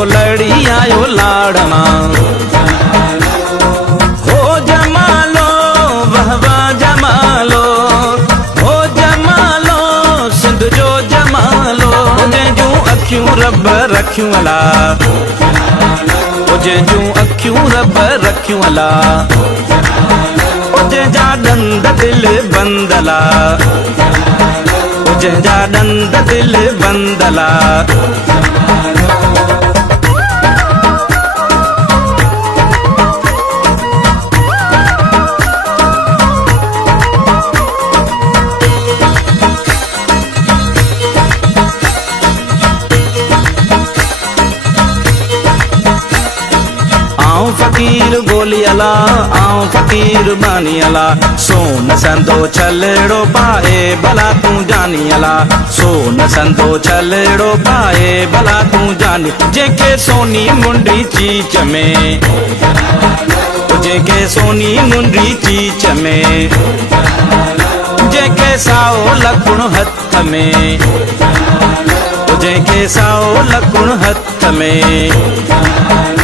जो लड़ी आयो लाड़मा। हो जमालो वाह वाह जमालो, हो जमालो सिंध जो जमालो। जंहिंजूं अखियूं रब रखियूं अला, जंहिंजूं अखियूं रब रखियूं अला। जंहिंजा ॾंद दिल बंदला, जंहिंजा ॾंद दिल बंदला। आऊं फ़कीर गोली अला, आऊं फ़कीर बानी अला। सोन संदो छलड़ो पाए भला तूं जानी अला, सोन संदो छलड़ो पाए भला तूं जानी। जंहिंखे सोनी मुंडी चीच में, जंहिंखे सोनी मुंडी चीच में। जंहिंखे साओ लकुण हथ में, जंहिंखे साओ लकुण हथ में।